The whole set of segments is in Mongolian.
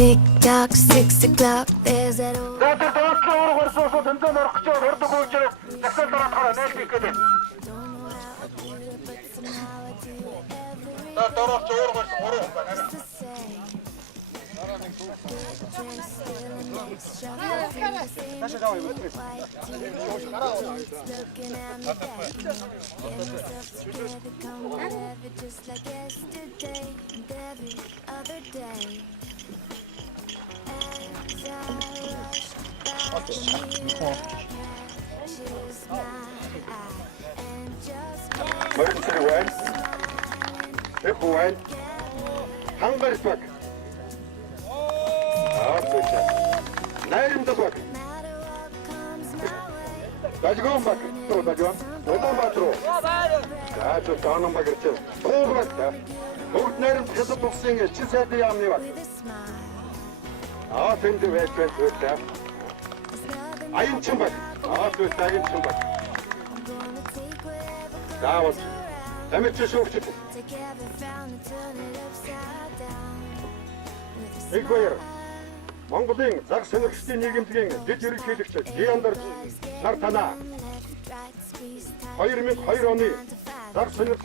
Tick tock, 6 o'clock, there's that old. Заатар доотлоо ураг барсуусуу тэмцээнд орох гэж хурдаг үйлчээр загсаал дараахаараа нээлтих гэдэг. За дөрөвч ураг барс ураг байна. Мөрөн сэрвэн. Эхвэн. Хангарсбак. Аач. Найрамдбак. Дажгон бак. Тоо дажгон. Одон батруу. Аач таанам багэрч. Туургат. Бүгд найрамд хэсэг болсон чи сайд яамны баг. Тэнд байж байна. Аян чимбак. Түс аян чимбак. Заавал тамирч шүүгч. Нэгбаяр. Монголын зах сонирхлын нийгэмлэгийн дэд ерөнхийлөгч Диандар нар танаа 2002 оны зах сонирх.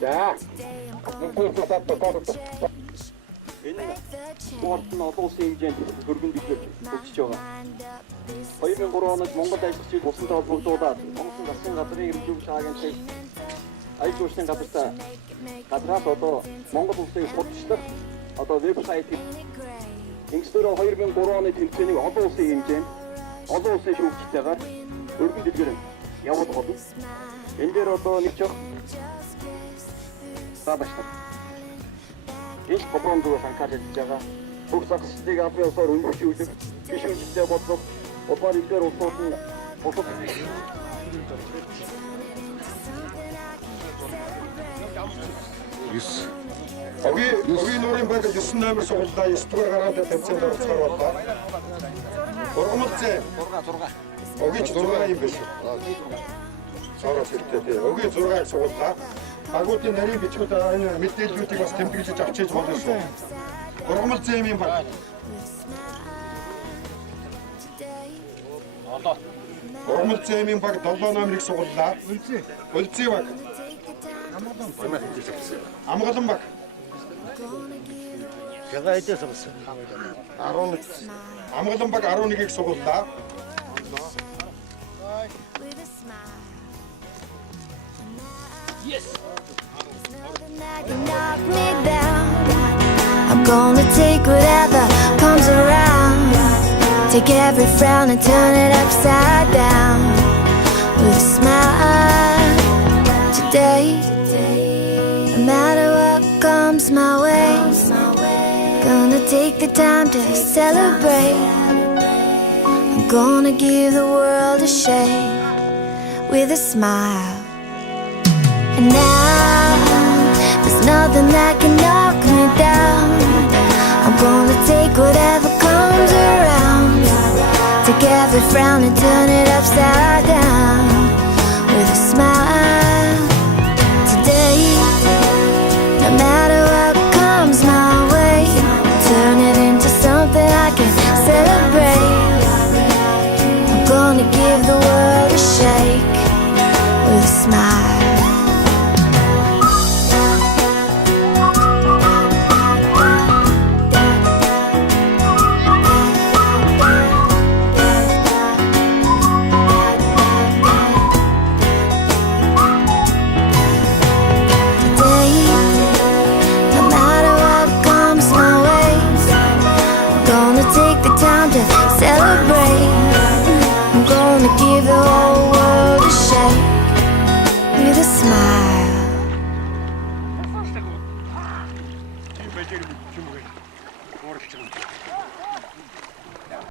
За. Энэ спорт нь олон улсын хэмжээнд хөргөн бичлэг хөгжиж байгаа. 2003 онд Монгол ажлчид усантай холбогдуулаад Монголын засгийн газрын эрхлүүлж агентлагийг аяж уушны газраас одоо Монгол улсын хурдчлах одоо вебсайт Институт 2003 оны тэмцээнийг олон улсын хэмжээнд олон улсын шүүгчтэйгээр өргөн дэлгэр явуулах болно. Энэ дээр одоо нэг жоо баштар. Их проблемдуу санкаж байгаа. Бүх загсыг авьяасаар өндөрлүүлэх бишүүжтэй бодлого опар илгээр улсууд нь босод Огийн нуурын баг 9 номер сугаллаа 9 дугаар гараад тэмцээнд орцгоор боллоо. Ургамалцээ 6. Огийн 6 юм биш. Цараас иртээ. Огийн 6-ыг сугаллаа. Агуудын нарийн бичгүүд энэ мэдээллүүдийг бас тэмдэглэж авчиж болно шүү. Ургамалцээ юм баг. Ургамалцээ юм баг 7 номерыг сугаллаа. Үлзий баг. Амгалан баг. Ягаадаас авсан. 11. Амгалан баг 11-ийг сугаллаа. Yes. Knock me down. I'm gonna take whatever comes around. Take every frown and turn it upside down with a smile today. No matter what comes my way, gonna take the time to celebrate. I'm gonna give the world a shake with a smile. And now there's nothing that can knock me down. I'm gonna take whatever comes around. Take every frown and turn it upside down with a smile today. No matter what comes my way, turn it into something I can celebrate. I'm gonna give the world a shake with a smile. Celebrate. I'm gonna give the whole world a shake with a smile.